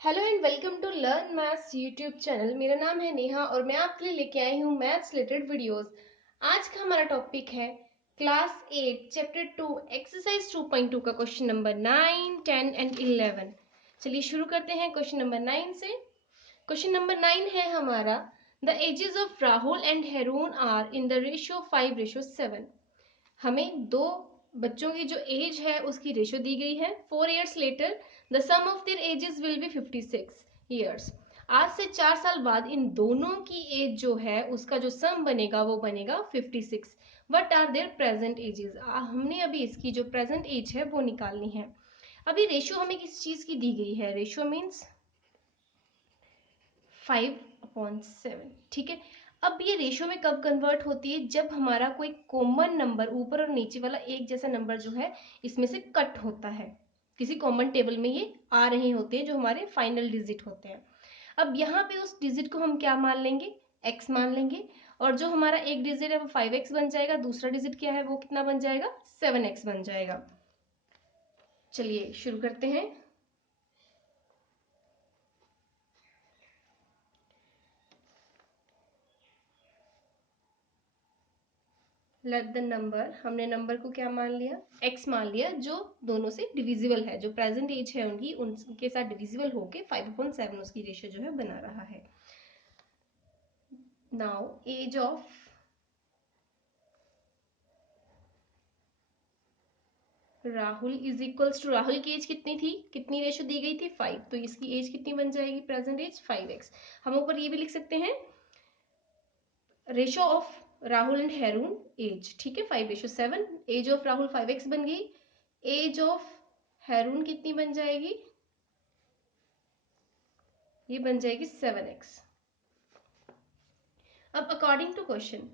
Hello and welcome to learn maths YouTube channel. मेरा नाम है नेहा और मैं आपके लिए लेके आई हूँ मैथ्स रिलेटेड वीडियोस। आज का हमारा टॉपिक है क्लास 8 चैप्टर 2 एक्सरसाइज 2.2 का क्वेश्चन नंबर 9, 10 एंड 11। चलिए शुरू करते हैं क्वेश्चन नंबर 9 से। क्वेश्चन नंबर 9 है हमारा, the ages of Rahul and Harun are in the ratio 5:7। हमें दो बच्चों की जो एज है उसकी रेशियो दी गई है। 4 years later the sum of their ages will be 56 years। आज से 4 साल बाद इन दोनों की एज जो है उसका जो सम बनेगा वो बनेगा 56। What are their present ages. हमने अभी इसकी जो प्रेजेंट एज है वो निकालनी है। अभी रेशियो हमें किस चीज की दी गई है? Ratio means 5/7। ठीक है। अब ये रेशियो में कब कन्वर्ट होती है? जब हमारा कोई कॉमन नंबर ऊपर और नीचे वाला एक जैसा नंबर जो है इसमें से कट होता है। किसी कॉमन टेबल में ये आ रहे होते हैं जो हमारे फाइनल डिजिट होते हैं। अब यहाँ पे उस डिजिट को हम क्या मान लेंगे? x मान लेंगे। और जो हमारा एक डिजिट है वो 5x बन जाएगा। दूसरा डिजिट क्या है वो कितना बन जाएगा? 7x बन जाएगा। चलिए शुरू करते हैं। लेट द नंबर, हमने नंबर को क्या मान लिया? x मान लिया, जो दोनों से डिविजिबल है, जो प्रेजेंट एज है उनकी उनके साथ डिविजिबल होके 5/7 उसकी रेशियो जो है बना रहा है। Now age of Rahul is equals to, Rahul की एज कितनी थी? कितनी रेशियो दी गई थी? 5। तो इसकी एज कितनी बन जाएगी? Present age 5x। हम ऊपर ये भी लिख सकते हैं ratio of Rahul and Harun age. ठीक है, 5:7। एज ऑफ राहुल 5x बन गई। एज ऑफ हेरून कितनी बन जाएगी? ये बन जाएगी 7x। अब अकॉर्डिंग टू क्वेश्चन,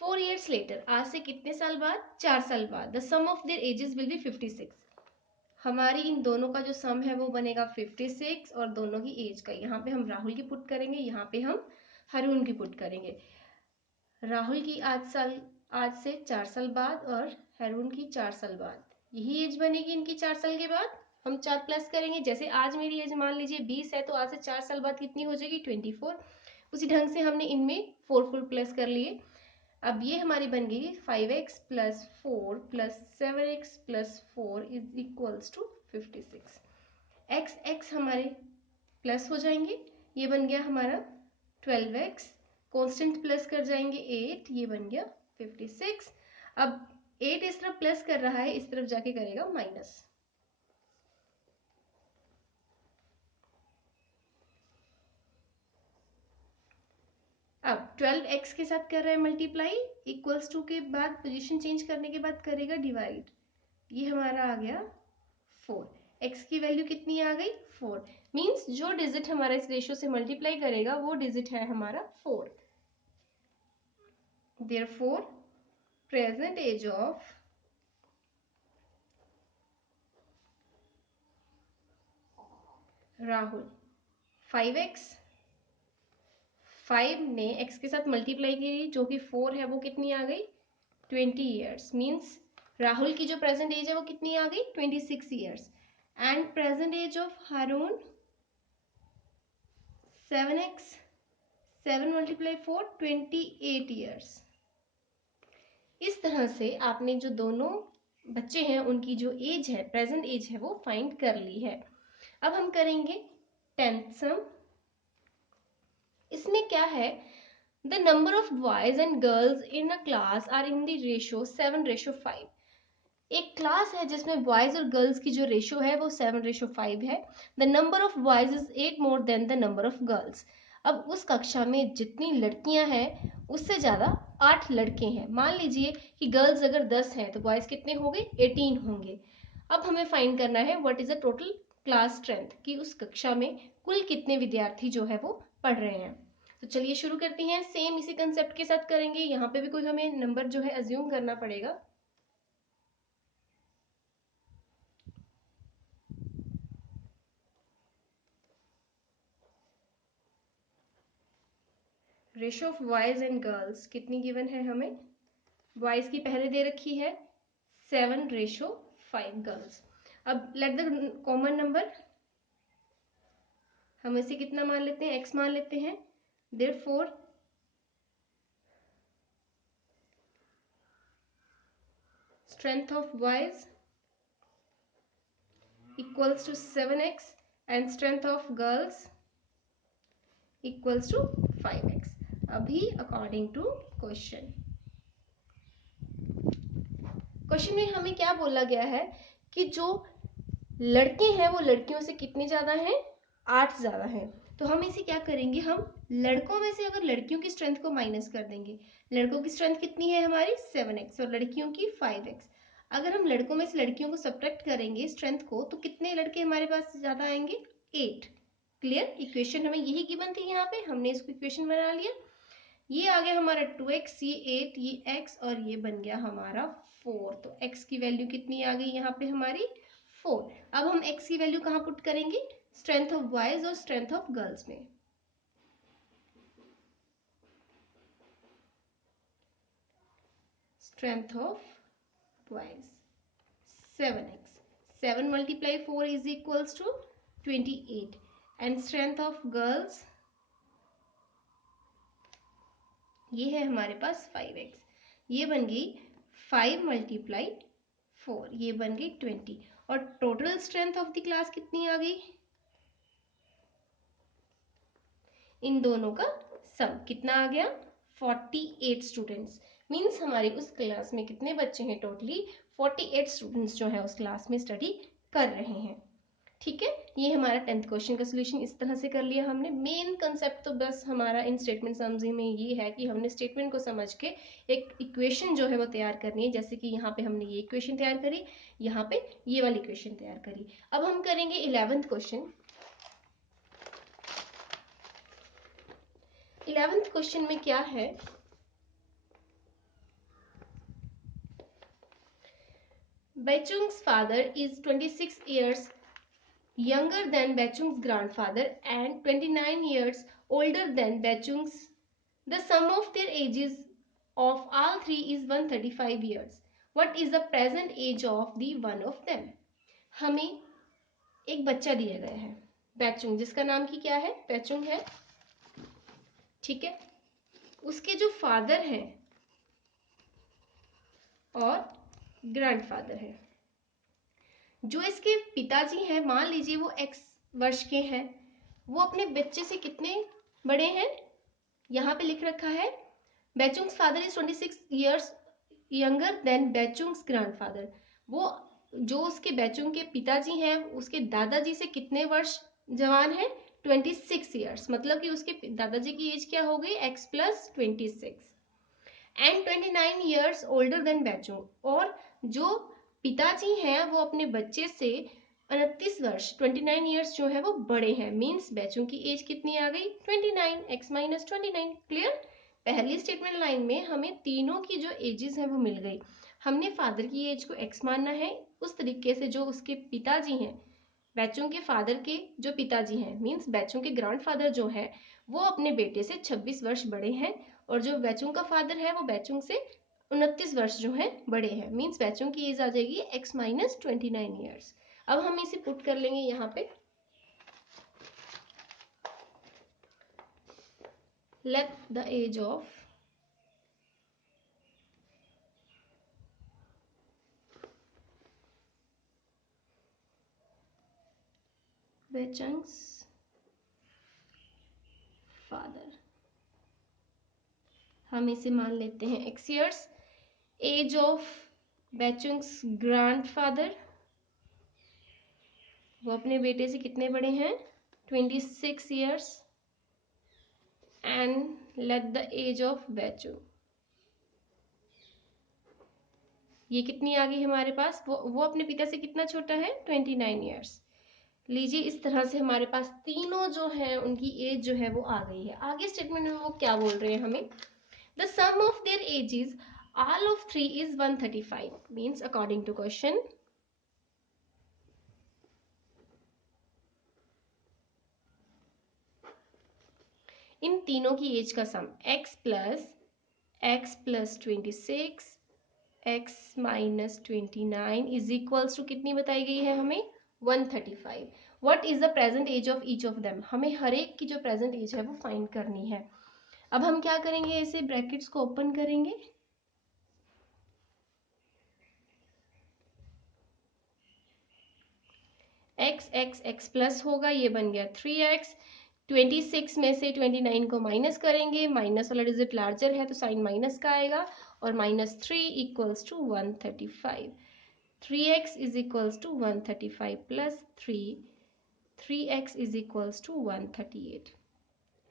4 years लेटर, आज से कितने साल बाद? 4 साल बाद, the sum of their ages will be 56। हमारी इन दोनों का जो सम है वो बनेगा 56 और दोनों की एज का। यहाँ पे हम राहुल की पुट करेंगे, यहाँ पे हम हरून की पुट करेंगे। राहुल की आज से 4 साल बाद और हरून की 4 साल बाद, यही एज बनेगी इनकी 4 साल के बाद। हम 4 प्लस करेंगे, जैसे आज मेरी एज मान लीजिए 20 है तो आज से 4 साल बाद कितनी हो जाएगी? 24। उसी ढंग से हमने इनमें 4 फुल प्लस कर लिए। अब ये हमारी बन गई 5x plus 4 plus 7x plus 4 is equals to 56। X x हमारे प्लस हो जाएंगे, ये बन गया हमारा 12x। कांस्टेंट प्लस कर जाएंगे 8, ये बन गया 56। अब 8 इस तरफ प्लस कर रहा है, इस तरफ जाके करेगा माइनस। अब 12x के साथ कर रहा है मल्टीप्लाई, इक्वल्स टू के बाद पोजीशन चेंज करने के बाद करेगा डिवाइड। ये हमारा आ गया 4। x की वैल्यू कितनी आ गई? 4। मींस जो डिजिट हमारा इस रेशियो से मल्टीप्लाई करेगा वो डिजिट है हमारा 4। Therefore, present age of Rahul 5x, 5 ने x के साथ मल्टीप्लाई की जो कि 4 है, वो कितनी आ गई? 20 ईयर्स। मीन्स राहुल की जो प्रेजेंट एज है वो कितनी आ गई? 26 years. And present age of Haroon 7x, 7 multiply 4, 28 years. इस तरह से आपने जो दोनों बच्चे हैं उनकी जो एज है, प्रेजेंट एज है, वो फाइंड कर ली है। अब हम करेंगे 10th सम। इसमें क्या है? The number of boys and girls in a class are in the ratio 7:5। एक क्लास है जिसमें बॉयज और गर्ल्स की जो रेशियो है वो 7:5 है। The number of boys is 8 more than the number of girls. अब उस कक्षा में जितनी लड़कियां हैं उससे ज्यादा 8 लड़के हैं। मान लीजिए कि गर्ल्स अगर 10 हैं तो बॉयज कितने होंगे? 18 होंगे। अब हमें फाइंड करना है what is the total class strength, कि उस कक्षा में कुल कितने विद्यार्थी जो है वो पढ़ रहे हैं। तो चलिए शुरू करते हैं। सेम इसी कंसेप्ट के साथ करेंगे। यहाँ पे भी कोई हमें नंबर जो है अज्यूम करना पड़ेगा। Ratio of boys and girls कितनी गिवन है हमें? बॉयज की पहले दे रखी है 7:5 गर्ल्स। अब लेट द कॉमन नंबर, हम इसे कितना मान लेते हैं, x मान लेते हैं। Therefore strength of boys equals to 7x and strength of girls equals to 5x। अभी अकॉर्डिंग टू क्वेश्चन में हमें क्या बोला गया है कि जो लड़के हैं वो लड़कियों से कितने ज्यादा हैं, 8 ज्यादा हैं। तो हम इसे क्या करेंगे, हम लड़कों में से अगर लड़कियों की स्ट्रेंथ को माइनस कर देंगे। लड़कों की स्ट्रेंथ कितनी है हमारी 7x और लड़कियों की 5x। अगर हम लड़कों में से लड़कियों को सब्ट्रैक्ट करेंगे स्ट्रेंथ को, तो कितने लड़के हमारे पास ज्यादा आएंगे, 8। क्लियर, इक्वेशन हमें यही गिवन थी, यहाँ पे हमने इसको इक्वेशन बना लिया। ये आ गया हमारा 2x, ये 8, ये x और ये बन गया हमारा 4। तो x की वैल्यू कितनी आ गई यहाँ पे हमारी 4। अब हम x की वैल्यू कहाँ पुट करेंगे, स्ट्रेंथ ऑफ बॉयज और स्ट्रेंथ ऑफ गर्ल्स में। Strength of boys 7x, 7 × 4 is equals to 28 and strength of girls ये है हमारे पास 5x। ये बन गई 5 × 4, ये बन गई 20 और total strength of the class कितनी आ गई, इन दोनों का सम कितना आ गया 48 स्टूडेंट्स। मींस हमारी उस क्लास में कितने बच्चे हैं, टोटली 48 स्टूडेंट्स जो है उस क्लास में स्टडी कर रहे हैं। ठीक है, ये हमारा 10th क्वेश्चन का सोल्यूशन इस तरह से कर लिया हमने। मेन कंसेप्ट तो बस हमारा इन स्टेटमेंट समझने में ये है कि हमने स्टेटमेंट को समझ के एक इक्वेशन जो है वो तैयार करनी है। जैसे कि यहाँ पे हमने ये इक्वेशन तैयार करी, यहाँ पे ये वाली इक्वेशन तैयार करी। अब हम करेंगे 11th क्वेश्चन। 11th क्वेश्चन में क्या है, Bechung's father is 26 years younger than Bechung's grandfather and 29 years older than Bechung's. The sum of their ages of all three is 135 years. What is the present age of the one of them? हमें एक बच्चा दिया गया है बैचुंग, जिसका नाम की क्या है, बैचुंग है। ठीक है, उसके जो फादर है और ग्रैंडफादर है, जो इसके पिताजी हैं, मान लीजिए वो x वर्ष के हैं, वो अपने बच्चे से कितने बड़े हैं, यहाँ पे लिख रखा है Baichung's father is 26 years younger than Baichung's grandfather. वो जो उसके बैचुंग के पिताजी हैं उसके दादाजी से कितने वर्ष जवान है, 26 years। मतलब कि उसके दादाजी की एज क्या हो गई, x + 26 and 29 years older than Baichung. और जो पिताजी हैं वो अपने बच्चे से 29 वर्ष 29 years जो है वो बड़े हैं। मींस बैचुंग की एज कितनी आ गई, 29, x - 29। क्लियर, पहली स्टेटमेंट लाइन में हमें तीनों की जो एजेस हैं वो मिल गई। हमने फादर की एज को x मानना है, उस तरीके से जो उसके पिताजी हैं, बैचुंग के फादर के जो पिताजी हैं, मींस बैचुंग के ग्रैंडफादर जो है वो अपने बेटे से 26 वर्ष बड़े हैं, और जो बैचुंग का फादर है वो बैचुंग से 29 वर्ष जो है बड़े हैं। मींस बैचुंग की एज आ जाएगी x - 29 years। अब हम इसे पुट कर लेंगे यहाँ पे, let the age of Baichung's father, हम इसे मान लेते हैं x years। Age of Baichung's grandfather, वो अपने बेटे से कितने बड़े हैं, 26 years and let the age of Baichung, ये कितनी आ गई हमारे पास, वो अपने पिता से कितना छोटा है, 29 years। लीजिए, इस तरह से हमारे पास तीनों जो है उनकी एज जो है वो आ गई है। आगे स्टेटमेंट में वो क्या बोल रहे हैं हमें, the sum of their ages all of 3 is 135। Means according to question इन तीनों की एज का sum x + 26 x minus 29 is equals to कितनी बताई गई है हमें 135। What is the present age of each of them, हमें हर एक की जो प्रेजेंट एज है वो फाइंड करनी है। अब हम क्या करेंगे, ऐसे ब्रैकेट्स को ओपन करेंगे, एक्स एक्स एक्स प्लस होगा, ये बन गया 3x। 26 में से 29 को माइनस करेंगे, माइनस वाला डिजिट लार्जर है तो साइन माइनस का आएगा, और -3 equals to 135। 3x is equals to 135 plus 3x is equals to 138।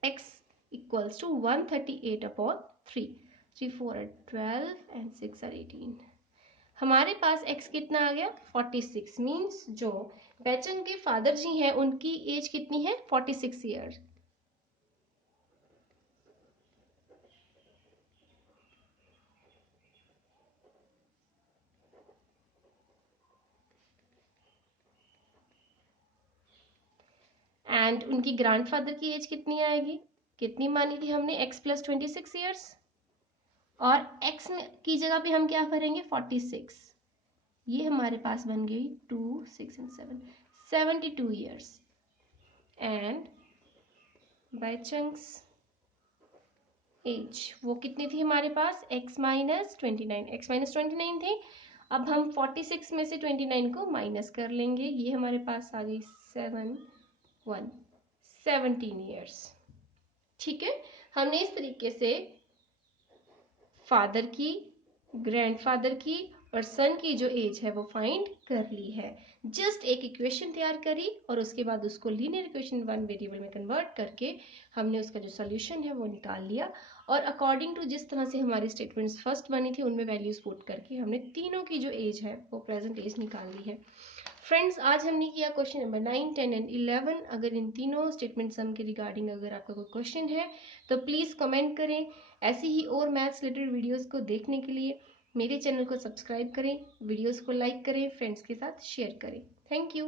x equals to 138 upon 3। 3 4 are 12 and 6 are 18। हमारे पास x कितना आ गया 46। मीन्स जो बैचन के फादर जी हैं उनकी एज कितनी है 46 ईयर। एंड उनकी ग्रैंडफादर की एज कितनी आएगी, कितनी मानी थी हमने x प्लस 26 ईयर्स, और x की जगह पे हम क्या करेंगे 46। ये हमारे पास बन गई 2 6 and 7 72 ईयर्स। एंड बैचंग्स एज वो कितनी थी हमारे पास x माइनस 29, x माइनस 29 थी। अब हम 46 में से 29 को माइनस कर लेंगे, ये हमारे पास आ गई 17 ईयर्स। ठीक है, हमने इस तरीके से फादर की, ग्रैंडफादर की और सन की जो एज है वो फाइंड कर ली है। जस्ट एक इक्वेशन तैयार करी और उसके बाद उसको लीनियर इक्वेशन वन वेरिएबल में कन्वर्ट करके हमने उसका जो सॉल्यूशन है वो निकाल लिया, और अकॉर्डिंग टू जिस तरह से हमारी स्टेटमेंट्स फर्स्ट बनी थी उनमें वैल्यूज पुट करके हमने तीनों की जो एज है वो प्रेजेंट एज निकाल ली है। फ्रेंड्स, आज हमने किया क्वेश्चन नंबर 9, 10 एंड 11। अगर इन तीनों स्टेटमेंट सम के रिगार्डिंग अगर आपका कोई क्वेश्चन है तो प्लीज़ कमेंट करें। ऐसी ही और मैथ्स रिलेटेड वीडियोस को देखने के लिए मेरे चैनल को सब्सक्राइब करें, वीडियोस को लाइक करें, फ्रेंड्स के साथ शेयर करें। Thank you.